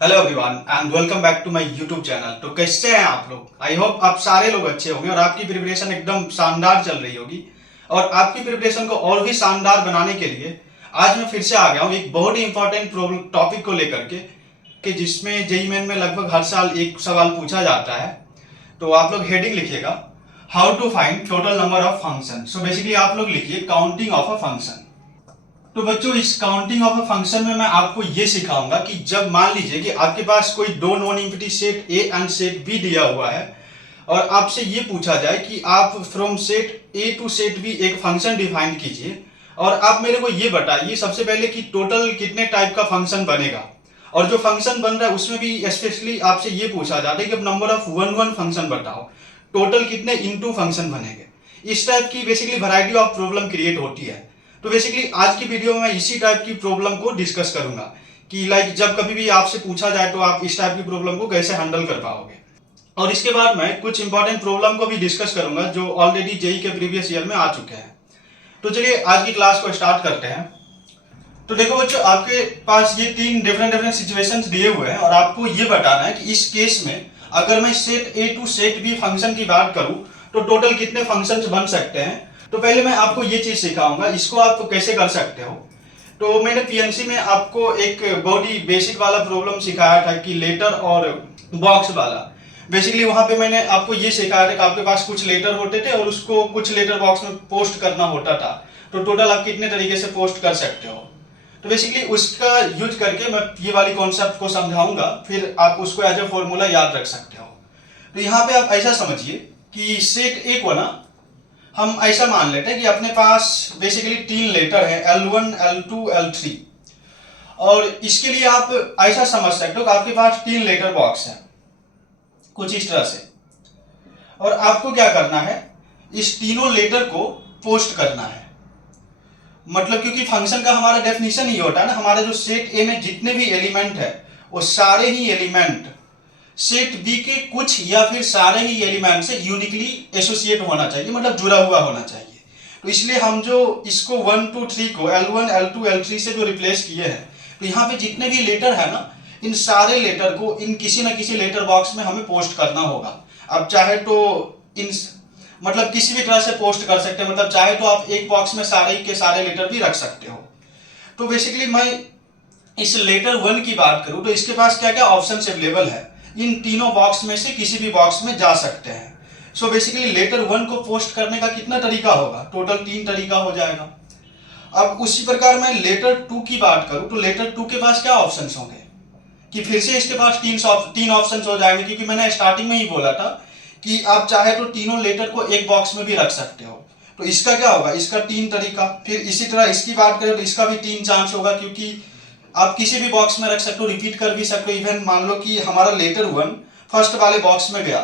Hello everyone and welcome back to my YouTube channel. तो कैसे हैं आप लोग? आई होप आप सारे लोग अच्छे होंगे और आपकी प्रिपरेशन एकदम शानदार चल रही होगी। और आपकी प्रिपरेशन को और भी शानदार बनाने के लिए आज मैं फिर से आ गया हूँ एक बहुत ही इंपॉर्टेंट टॉपिक को लेकर के कि जिसमें जेईई मेन में लगभग हर साल एक सवाल पूछा जाता है। तो आप लोग हेडिंग लिखिएगा, how to find total number of function. So basically आप लोग लिखिए काउंटिंग ऑफ अ फंक्शन। तो बच्चों इस काउंटिंग ऑफ अ फंक्शन में मैं आपको ये सिखाऊंगा कि जब मान लीजिए कि आपके पास कोई दो non empty set A and set B दिया हुआ है और आपसे ये पूछा जाए कि आप from set A to set B एक फंक्शन डिफाइन कीजिए और आप मेरे को ये बताइए सबसे पहले कि टोटल कितने टाइप का फंक्शन बनेगा। और जो फंक्शन बन रहा है उसमें भी स्पेशली आपसे ये पूछा जाता है कि अब नंबर ऑफ वन फंक्शन बताओ, टोटल कितने इनटू फंक्शन बनेंगे। इस टाइप की basically variety of problem create होती है। तो बेसिकली आज की वीडियो में मैं इसी टाइप की प्रॉब्लम को डिस्कस करूंगा कि लाइक जब कभी भी आपसे पूछा जाए तो आप इस टाइप की प्रॉब्लम को कैसे हैंडल कर पाओगे। और इसके बाद मैं कुछ इंपॉर्टेंट प्रॉब्लम को भी डिस्कस करूंगा जो ऑलरेडी जेईई के प्रीवियस ईयर में आ चुके हैं। तो चलिए आज की क्लास को स्टार्ट करते हैं। तो देखो बच्चों, आपके पास ये तीन डिफरेंट सिचुएशंस दिए हुए हैं और आपको ये बताना है कि इस केस में अगर मैं set A to set B function की बात करूं तो टोटल कितने फंक्शंस बन सकते हैं। तो पहले मैं आपको ये चीज सिखाऊंगा, इसको आप कैसे कर सकते हो। तो मैंने पीएनसी में आपको एक बहुत ही बेसिक वाला प्रॉब्लम सिखाया था कि लेटर और बॉक्स वाला। बेसिकली वहां पे मैंने आपको ये सिखाया था कि आपके पास कुछ लेटर होते थे और उसको कुछ लेटर बॉक्स में पोस्ट करना होता था। तो टोटल आप कितने तरीके से पोस्ट कर सकते हो। तो बेसिकली उसका यूज करके मैं ये वाली कॉन्सेप्ट को समझाऊंगा, फिर आप उसको एज ए फॉर्मूला याद रख सकते हो। तो यहाँ पे आप ऐसा समझिए कि सेट ए को ना हम ऐसा मान लेते हैं कि अपने पास बेसिकली तीन लेटर है L1, L2, L3। और इसके लिए आप ऐसा समझ सकते हो कि आपके पास तीन लेटर बॉक्स है कुछ इस तरह से। और आपको क्या करना है, इस तीनों लेटर को पोस्ट करना है। मतलब क्योंकि फंक्शन का हमारा डेफिनेशन ही होता है ना, हमारे जो सेट ए में जितने भी एलिमेंट है वो सारे ही एलिमेंट सेट बी के कुछ या फिर सारे ही एलिमेंट से यूनिकली एसोसिएट होना चाहिए, मतलब जुड़ा हुआ होना चाहिए। तो इसलिए हम जो इसको 1, 2, 3 को L1, L2, L3 से जो रिप्लेस किए हैं, तो यहाँ पे जितने भी लेटर है ना, इन सारे लेटर को इन किसी न किसी लेटर बॉक्स में हमें पोस्ट करना होगा। अब चाहे तो इन मतलब किसी भी तरह से पोस्ट कर सकते हैं, मतलब चाहे तो आप एक बॉक्स में सारे के सारे लेटर भी रख सकते हो। तो बेसिकली मैं इस लेटर 1 की बात करूं तो इसके पास क्या क्या ऑप्शन अवेलेबल है, इन तीनों बॉक्स में से किसी भी बॉक्स में जा सकते हैं। सो बेसिकली लेटर 1 को पोस्ट करने का कितना तरीका होगा, टोटल 3 तरीका हो जाएगा। अब उसी प्रकार मैं लेटर 2 की बात करूं तो लेटर 2 के पास क्या ऑप्शंस होंगे कि फिर से इसके पास तीन ऑप्शंस हो जाएंगे, क्योंकि मैंने स्टार्टिंग में ही बोला था कि आप चाहे तो तीनों लेटर को एक बॉक्स में भी रख सकते हो। तो इसका क्या होगा, इसका 3 तरीका। फिर इसी तरह इसकी बात करें तो इसका भी 3 चांस होगा, क्योंकि आप किसी भी बॉक्स में रख सकते हो, रिपीट कर भी सकते हो। इवन मान लो कि हमारा लेटर 1 फर्स्ट वाले बॉक्स में गया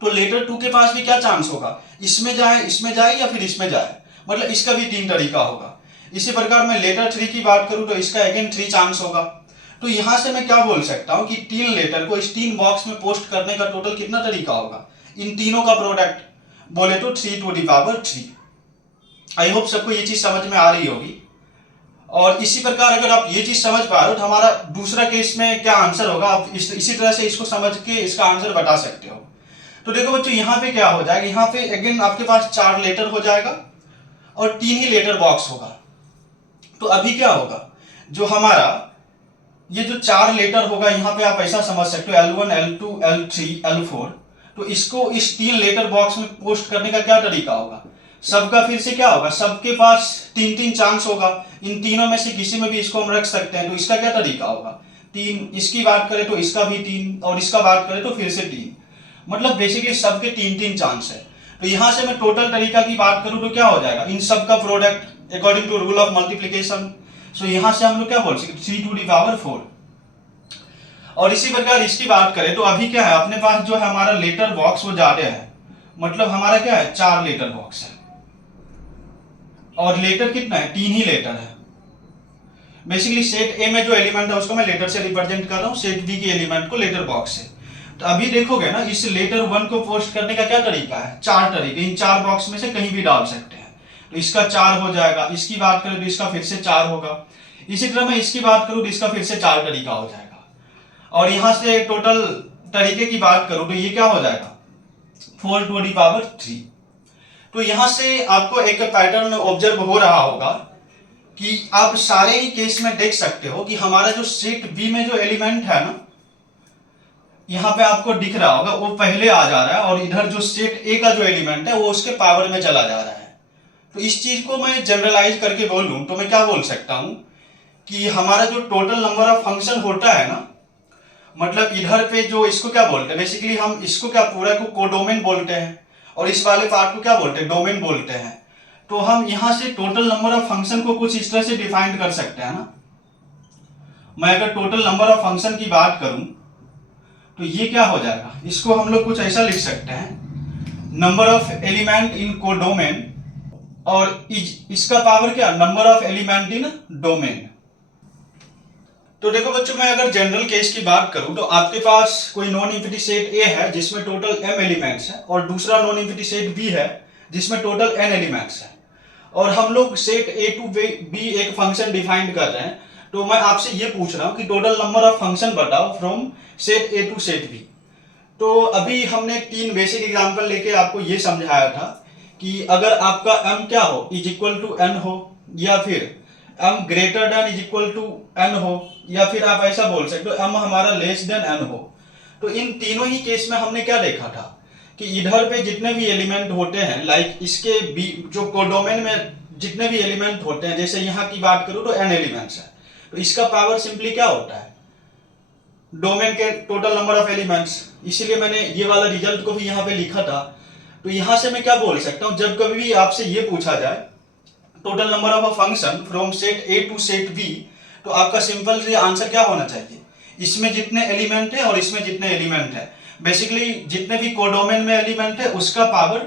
तो लेटर 2 के पास भी क्या चांस होगा, इसमें जाए या फिर इसमें जाए, मतलब इसका भी 3 तरीका होगा। इसी प्रकार मैं लेटर 3 की बात करूं तो इसका अगेन 3 चांस होगा। तो यहां से मैं क्या बोल सकता हूं कि 3 लेटर को इस 3 बॉक्स में पोस्ट करने का टोटल कितना तरीका होगा, इन तीनों का प्रोडक्ट बोले तो 3 to the power 3। I hope सबको ये चीज समझ में आ रही होगी। और इसी प्रकार अगर आप ये चीज समझ पा रहे हो तो हमारा दूसरा केस में क्या आंसर होगा, आप इसी तरह से इसको समझ के इसका आंसर बता सकते हो। तो देखो बच्चों, यहाँ पे क्या हो जाएगा, यहाँ पे अगेन आपके पास 4 लेटर हो जाएगा और 3 ही लेटर बॉक्स होगा। तो अभी क्या होगा, जो हमारा ये जो 4 लेटर होगा यहाँ पे आप ऐसा समझ सकते हो L1, L2, L3, L4। तो इसको इस 3 लेटर बॉक्स में पोस्ट करने का क्या तरीका होगा, सबका फिर से क्या होगा, सबके पास 3 चांस होगा। इन तीनों में से किसी में भी इसको हम रख सकते हैं। तो इसका क्या तरीका होगा, 3। इसकी बात करें तो इसका भी 3 और इसका बात करें तो फिर से 3, मतलब बेसिकली सबके 3 चांस है। तो यहां से मैं टोटल तरीका की बात करूं तो क्या हो जाएगा, इन सब का product according to rule of multiplication. So यहां से हम लोग क्या बोल सकते, 3 टू द पावर 4। और इसी प्रकार इसकी बात करें तो अभी क्या है, अपने पास जो है हमारा लेटर बॉक्स वो ज्यादा है, मतलब हमारा क्या है 4 लेटर बॉक्स है और लेटर कितना है, 3 ही लेटर है। बेसिकली सेट ए में जो एलिमेंट है उसको मैं लेटर से रिप्रेजेंट कर रहा हूं, सेट बी के एलिमेंट को लेटर बॉक्स से। तो अभी देखोगे ना, इस लेटर 1 को पोस्ट करने का क्या तरीका है, 4 तरीके। इन 4 बॉक्स में से कहीं भी डाल सकते हैं। तो इसका 4 हो जाएगा, इसकी बात करें तो इसका फिर से 4 होगा। इसी तरह मैं इसकी बात करूं तो इसका फिर से 4 तरीका हो जाएगा। और यहाँ से टोटल तरीके की बात करूं तो ये क्या हो जाएगा 4 टू दी पावर 3। तो यहाँ से आपको एक पैटर्न ऑब्जर्व हो रहा होगा कि आप सारे ही केस में देख सकते हो कि हमारा जो सेट बी में जो एलिमेंट है ना, यहाँ पे आपको दिख रहा होगा वो पहले आ जा रहा है और इधर जो सेट ए का जो एलिमेंट है वो उसके पावर में चला जा रहा है। तो इस चीज को मैं जनरलाइज करके बोलूं तो मैं क्या बोल सकता हूं कि हमारा जो टोटल नंबर ऑफ फंक्शन होता है ना, मतलब इधर पे जो इसको क्या बोलते हैं, बेसिकली हम इसको क्या पूरा को कोडोमेन बोलते हैं और इस वाले पार्ट को क्या बोलते हैं, डोमेन बोलते हैं। तो हम यहाँ से टोटल नंबर ऑफ फंक्शन को कुछ इस तरह से डिफाइन कर सकते हैं ना। मैं अगर टोटल नंबर ऑफ फंक्शन की बात करूं तो ये क्या हो जाएगा, इसको हम लोग कुछ ऐसा लिख सकते हैं number of element in codomain और इसका पावर क्या, number of element in domain. तो देखो बच्चों, मैं अगर जनरल केस की बात करूं तो आपके पास कोई नॉन इंफिनिटी सेट ए है जिसमें टोटल m एलिमेंट्स है और दूसरा नॉन इंफिनिटी सेट बी है जिसमें टोटल n एलिमेंट्स है और हम लोग सेट ए टू बी एक फंक्शन डिफाइन कर रहे हैं। तो मैं आपसे ये पूछ रहा हूं कि टोटल नंबर ऑफ फंक्शन बताओ from set A to set B. तो अभी हमने 3 बेसिक एग्जांपल लेके आपको ये समझाया था कि अगर आपका m क्या हो इज इक्वल टू n हो, या फिर m greater than is equal to n हो, या फिर आप ऐसा बोल सकते हो m हमारा लेस देन n हो। तो इन तीनों ही केस में हमने क्या देखा था कि इधर पे जितने भी एलिमेंट होते हैं, लाइक इसके बी जो कोडोमेन में जितने भी एलिमेंट होते हैं, जैसे यहाँ की बात करूँ तो n एलिमेंट्स है, तो इसका पावर सिंपली क्या होता है, डोमेन के टोटल नंबर ऑफ एलिमेंट्स। इसीलिए मैंने ये वाला रिजल्ट को भी यहाँ पे लिखा था। तो यहाँ से मैं क्या बोल सकता हूँ, जब कभी भी आपसे ये पूछा जाए total number of a function from set A to set B, तो आपका सिंपल से आंसर क्या होना चाहिए, इसमें जितने एलिमेंट है और इसमें जितने एलिमेंट है, बेसिकली जितने भी कोडोमेन में एलिमेंट है उसका power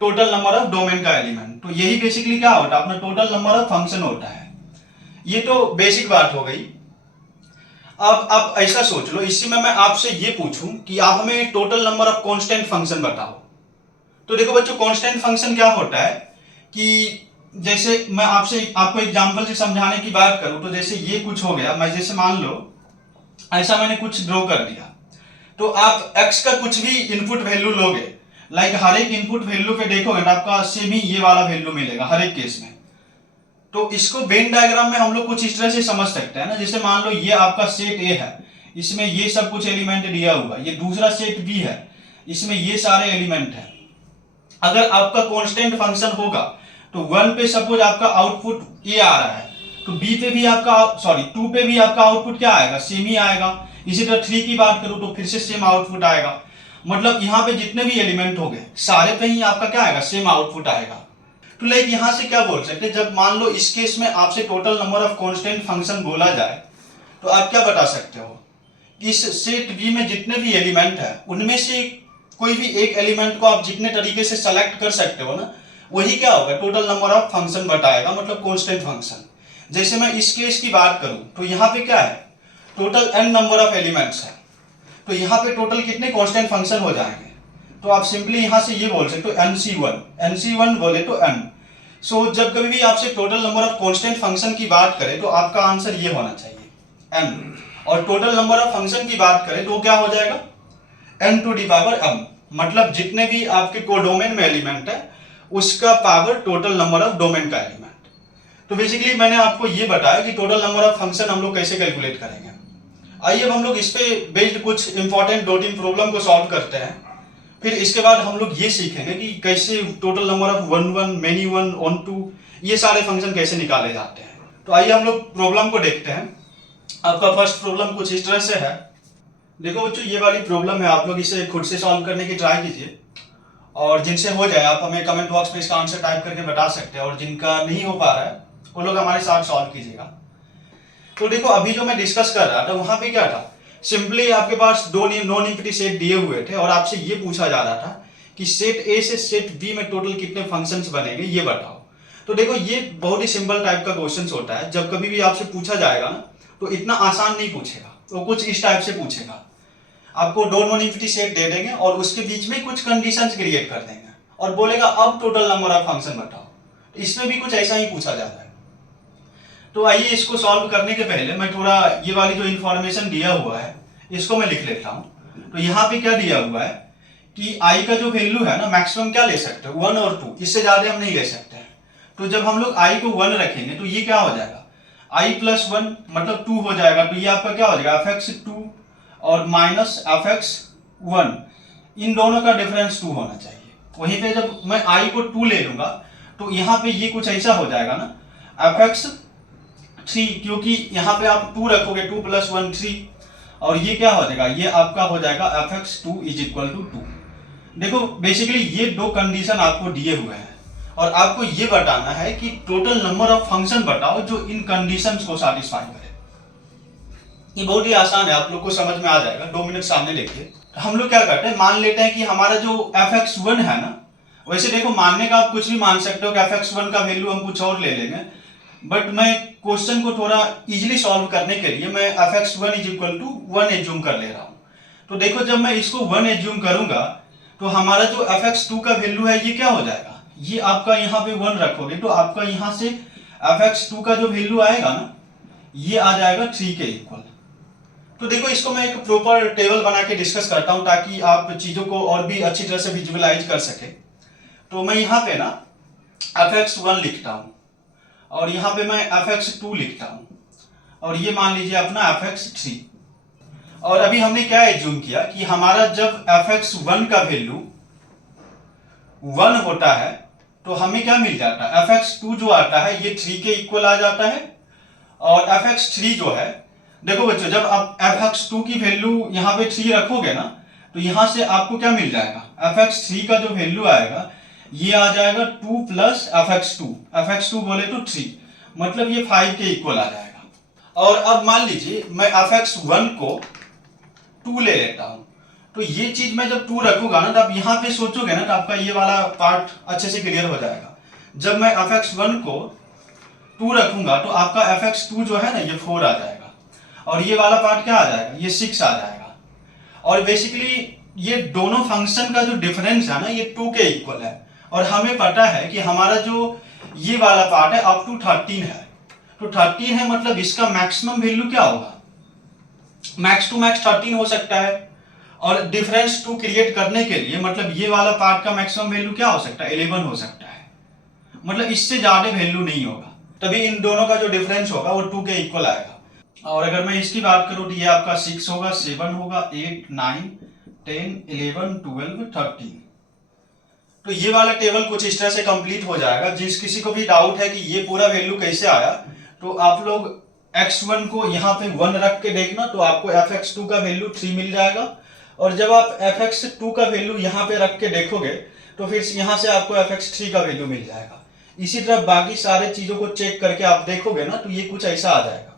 total number of domain का एलिमेंट। तो यही बेसिकली क्या होता है, अपना टोटल नंबर ऑफ फंक्शन होता है। ये तो बेसिक बात हो गई। अब आप ऐसा सोच लो, इसी में मैं आपसे ये पूछूं कि आप हमें total number of constant function बताओ। तो देखो बच्चों, कांस्टेंट फंक्शन क्या होता है कि जैसे मैं आपको एग्जांपल से समझाने की बात करूं तो जैसे ये कुछ हो गया, मैं जैसे मान लो ऐसा मैंने कुछ ड्रॉ कर दिया, तो आप x का कुछ भी इनपुट वैल्यू लोगे, लाइक हर एक इनपुट वैल्यू पे देखोगे तो आपका सेम ही ये वाला वैल्यू मिलेगा हर एक केस में। तो इसको वेन डायग्राम में हम लोग कुछ इस तरह से समझ सकते हैं ना, जैसे मान लो ये आपका सेट ए है, इसमें ये सब कुछ एलिमेंट दिया हुआ, ये दूसरा सेट बी है, इसमें ये सारे एलिमेंट है। अगर आपका कांस्टेंट फंक्शन होगा तो 1 पे सपोज आपका आउटपुट ए आ रहा है, तो बी पे भी आपका 2 पे भी आपका आउटपुट क्या आएगा, सेम ही आएगा। इसी तरह 3 की बात करूं तो फिर से सेम आउटपुट आएगा। मतलब यहाँ पे जितने भी एलिमेंट हो गए सारे पे ही आपका क्या आएगा, सेम आउटपुट आएगा। तो लाइक यहाँ से क्या बोल सकते हैं, जब मान लो इस केस में आपसे total number of constant function बोला जाए तो आप क्या बता सकते हो, इस सेट बी में जितने भी एलिमेंट है उनमें से कोई भी एक एलिमेंट को आप जितने तरीके से सेलेक्ट कर सकते हो ना, वही क्या होगा, टोटल नंबर ऑफ फंक्शन बताएगा, मतलब कांस्टेंट फंक्शन। जैसे मैं इस केस की बात करूं तो यहाँ पे क्या है, total n number of elements है, तो यहाँ पे टोटल कितने कांस्टेंट फंक्शन हो जाएंगे। तो आप सिंपली यहाँ से ये बोल सकते हो nc1 बोले तो n। सो जब कभी भी आपसे total number of constant function की बात करें तो आपका आंसर ये होना चाहिए n, और टोटल नंबर ऑफ फंक्शन की बात करें तो क्या हो जाएगा n to the power m, मतलब जितने भी आपके कोडोमेन में एलिमेंट है उसका power total number of domain का एलिमेंट। तो बेसिकली मैंने आपको ये बताया कि टोटल नंबर ऑफ फंक्शन हम लोग कैसे कैलकुलेट करेंगे। आइए अब हम लोग इस पे बेस्ड कुछ इंपॉर्टेंट डॉटिंग प्रॉब्लम को सॉल्व करते हैं, फिर इसके बाद हम लोग ये सीखेंगे कि कैसे total number of 1 1 many 1 on 2 ये सारे फंक्शन कैसे निकाले जाते हैं। तो आइए हम लोग प्रॉब्लम को देखते हैं। आपका फर्स्ट प्रॉब्लम कुछ इस तरह से है। देखो बच्चों, ये वाली प्रॉब्लम है, आप लोग इसे खुद से सॉल्व करने की ट्राई कीजिए, और जिनसे हो जाए आप हमें कमेंट बॉक्स में इसका आंसर टाइप करके बता सकते हैं, और जिनका नहीं हो पा रहा है वो लोग हमारे साथ सॉल्व कीजिएगा। तो देखो, अभी जो मैं डिस्कस कर रहा था वहां पे क्या था, सिंपली आपके पास 2 नॉन इंफिनिटी सेट दिए हुए थे और आपसे ये पूछा जा रहा था कि सेट ए से सेट बी में टोटल कितने फंक्शंस बनेंगे ये बताओ। तो देखो, ये बहुत ही सिंपल टाइप का क्वेश्चन होता है। जब कभी भी आपसे पूछा जाएगा ना तो इतना आसान नहीं पूछेगा, तो कुछ इस टाइप से पूछेगा। आपको 2 नॉन इंफिनिटी सेट दे देंगे और उसके बीच में कुछ कंडीशंस क्रिएट कर देंगे और बोलेगा अब टोटल नंबर ऑफ फंक्शन बताओ। तो इसमें भी कुछ ऐसा ही पूछा जाता है। तो आइए इसको सॉल्व करने के पहले मैं थोड़ा ये वाली जो इन्फॉर्मेशन दिया हुआ है इसको मैं लिख लेता हूँ। तो यहाँ पे क्या दिया हुआ है कि आई का जो वैल्यू है ना, मैक्सिमम क्या ले सकते हैं, 1 और 2, इससे ज्यादा हम नहीं ले सकते हैं। तो जब हम लोग आई को 1 रखेंगे तो ये क्या हो जाएगा, आई प्लस 1 मतलब 2 हो जाएगा। तो ये आपका क्या हो जाएगा, fx2 और माइनस fx1, इन दोनों का डिफरेंस 2 होना चाहिए। वहीं पे जब मैं आई को 2 ले लूंगा तो यहाँ पे ये कुछ ऐसा हो जाएगा ना, fx3, क्योंकि यहाँ पे आप 2 रखोगे, 2 + 1 3, और ये क्या हो जाएगा, ये आपका हो जाएगा fx2 = 2। देखो बेसिकली ये दो कंडीशन आपको दिए हुए हैं और आपको ये बताना है कि टोटल नंबर ऑफ फंक्शन बताओ जो इन कंडीशंस को सैटिस्फाई करे। ये बहुत ही आसान है, आप लोग को समझ में आ जाएगा। 2 मिनट सामने देखिए। हम लोग क्या करते हैं, मान लेते हैं कि हमारा जो fx1 है ना, वैसे देखो मानने का आप कुछ भी मान सकते हो कि fx1 का वैल्यू हम कुछ और ले लेंगे, बट मैं क्वेश्चन को थोड़ा इजीली सॉल्व करने के लिए मैं fx1 = 1 एज्यूम कर ले रहा हूँ। तो देखो जब मैं इसको 1 एज्यूम करूंगा तो हमारा जो fx2 का वैल्यू है ये क्या हो जाएगा, ये आपका यहाँ पे 1 रखोगे तो आपका यहाँ से fx2 का जो वैल्यू आएगा ना, ये आ जाएगा 3 के इक्वल। तो देखो इसको मैं एक प्रॉपर टेबल बना के डिस्कस करता हूँ ताकि आप चीजों को और भी अच्छी तरह से विजुअलाइज कर सके। तो मैं यहाँ पे ना fx1 लिखता हूँ और यहाँ पे मैं fx2 लिखता हूँ और ये मान लीजिए अपना fx3। और अभी हमने क्या एज्यूम किया कि हमारा जब fx1 का वैल्यू 1 होता है तो हमें क्या मिल जाता है, fx2 जो आता है ये 3 के इक्वल आ जाता है, और fx3 जो है, देखो बच्चों जब आप fx2 की वैल्यू यहाँ पे 3 रखोगे ना तो यहाँ से आपको क्या मिल जाएगा, fx3 का जो वैल्यू आएगा ये आ जाएगा 2 + fx2 बोले तो 3, मतलब ये 5 के इक्वल आ जाएगा। और अब मान लीजिए मैं fx1 को 2 ले लेता हूं, तो ये चीज मैं जब 2 रखूंगा ना तो आप यहाँ पे सोचोगे ना तो आपका ये वाला पार्ट अच्छे से क्लियर हो जाएगा। जब मैं fx1 को 2 रखूंगा तो आपका fx2 जो है ना ये 4 आ जाएगा, और ये वाला पार्ट क्या आ जाएगा, ये 6 आ जाएगा। और बेसिकली ये दोनों फंक्शन का जो डिफरेंस है ना ये 2 के इक्वल है, और हमें पता है कि हमारा जो ये वाला पार्ट है अप टू 13 है। तो 13 है मतलब इसका मैक्सिमम वैल्यू क्या होगा, मैक्स टू मैक्स 13 हो सकता है। और डिफरेंस 2 क्रिएट करने के लिए मतलब ये वाला पार्ट का मैक्सिमम वैल्यू क्या हो सकता है, 11 हो सकता है, मतलब इससे ज्यादा वैल्यू नहीं होगा। तभी इन दोनों का जो डिफरेंस होगा वो 2 के इक्वल आएगा। और अगर मैं इसकी बात करूं तो ये आपका 6 होगा, 7 होगा, 8 9 10 11 12 13। तो ये वाला टेबल कुछ इस तरह से कंप्लीट हो जाएगा। जिस किसी को भी डाउट है कि ये पूरा वैल्यू कैसे आया, तो आप लोग x1 को यहाँ पे 1 रख के देखना तो आपको fx2 का वैल्यू 3 मिल जाएगा, और जब आप fx2 का वैल्यू यहाँ पे रख के देखोगे तो फिर यहाँ से आपको fx3 का वैल्यू मिल जाएगा। इसी तरह बाकी सारे चीजों को चेक करके आप देखोगे ना तो ये कुछ ऐसा आ जाएगा।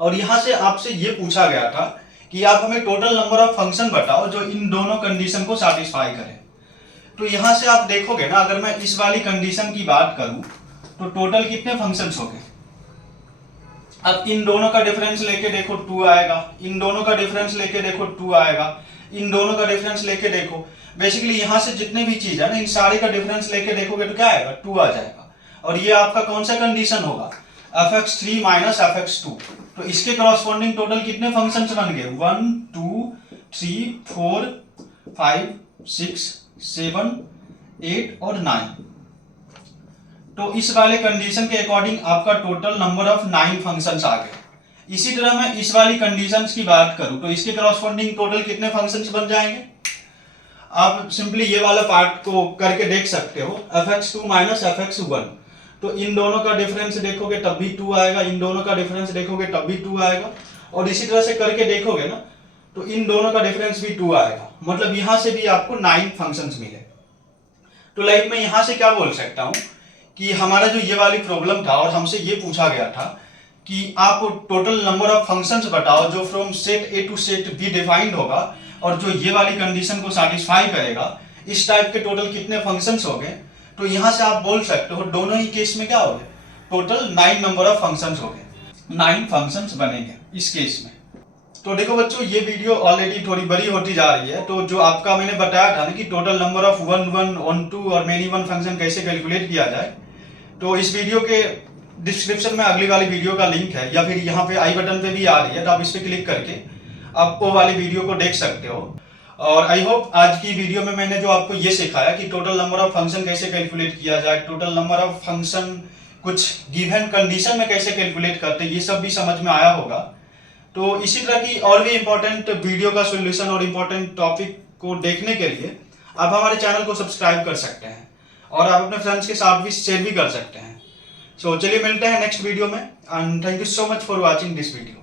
और यहाँ से आपसे ये पूछा गया था कि आप हमें टोटल नंबर ऑफ फंक्शन बताओ जो इन दोनों कंडीशन को सैटिस्फाई करें। तो यहाँ से आप देखोगे ना, अगर मैं इस वाली कंडीशन की बात करूं तो टोटल कितने फंक्शंस हो गए। अब इन दोनों का डिफरेंस लेके देखो 2 आएगा, इन दोनों का डिफरेंस लेके देखो 2 आएगा, इन दोनों का डिफरेंस लेके देखो, बेसिकली यहाँ से जितने भी चीज है ना इन सारे का डिफरेंस लेके देखोगे तो क्या आएगा, 2 आ जाएगा। और ये आपका कौन सा कंडीशन होगा, fx3 - fx2। तो इसके करस्पॉन्डिंग टोटल कितने फंक्शंस बन गए, 1 2 3 4 5 6 7 8 और 9। तो इस वाले कंडीशन के अकॉर्डिंग आपका टोटल नंबर ऑफ 9 फंक्शंस आ गए। इसी तरह मैं इस वाली कंडीशंस की बात करूं तो इसके करस्पॉन्डिंग टोटल कितने फंक्शंस बन जाएंगे। आप सिंपली ये वाला पार्ट को करके देख सकते हो, fx2 - fx1। तो इन दोनों का डिफरेंस देखोगे तब भी 2 आएगा, इन दोनों का डिफरेंस देखोगे तब भी 2 आएगा, और इसी तरह से करके देखोगे ना तो इन दोनों का डिफरेंस भी 2 आएगा, मतलब यहां से भी आपको 9 फंक्शंस मिले। तो लाइक मैं यहां से क्या बोल सकता हूं कि हमारा जो ये वाली प्रॉब्लम था और हमसे ये पूछा गया था कि आप टोटल नंबर ऑफ फंक्शंस बताओ जो from set A to set B defined होगा और जो ये वाली कंडीशन को सैटिस्फाई करेगा, इस टाइप के टोटल कितने फंक्शंस हो गए। तो यहां से आप बोल सकते हो दोनों ही केस में क्या हो गए, टोटल 9 नंबर ऑफ फंक्शंस हो गए, 9 फंक्शंस बनेंगे इस केस में। तो देखो बच्चों ये वीडियो ऑलरेडी थोड़ी बड़ी होती जा रही है, तो जो आपका मैंने बताया था ना कि टोटल नंबर ऑफ 1 1 1 2 और मेनी वन फंक्शन कैसे कैलकुलेट किया जाए, तो इस वीडियो के डिस्क्रिप्शन में अगली वाली वीडियो का लिंक है, या फिर यहाँ पे आई बटन पे भी आ रही है, तो आप इस पे क्लिक करके आप वो वाली वीडियो को देख सकते हो। और आई होप आज की वीडियो में मैंने जो आपको ये सिखाया कि टोटल नंबर ऑफ फंक्शन कैसे कैलकुलेट किया जाए, टोटल नंबर ऑफ फंक्शन कुछ गिवन कंडीशन में कैसे कैलकुलेट करते हैं, ये सब भी समझ में आया होगा। तो इसी तरह की और भी इंपॉर्टेंट वीडियो का सॉल्यूशन और इंपॉर्टेंट टॉपिक को देखने के लिए आप हमारे चैनल को सब्सक्राइब कर सकते हैं और आप अपने फ्रेंड्स के साथ भी शेयर भी कर सकते हैं। सो चलिए मिलते हैं नेक्स्ट वीडियो में, and thank you so much for watching this video.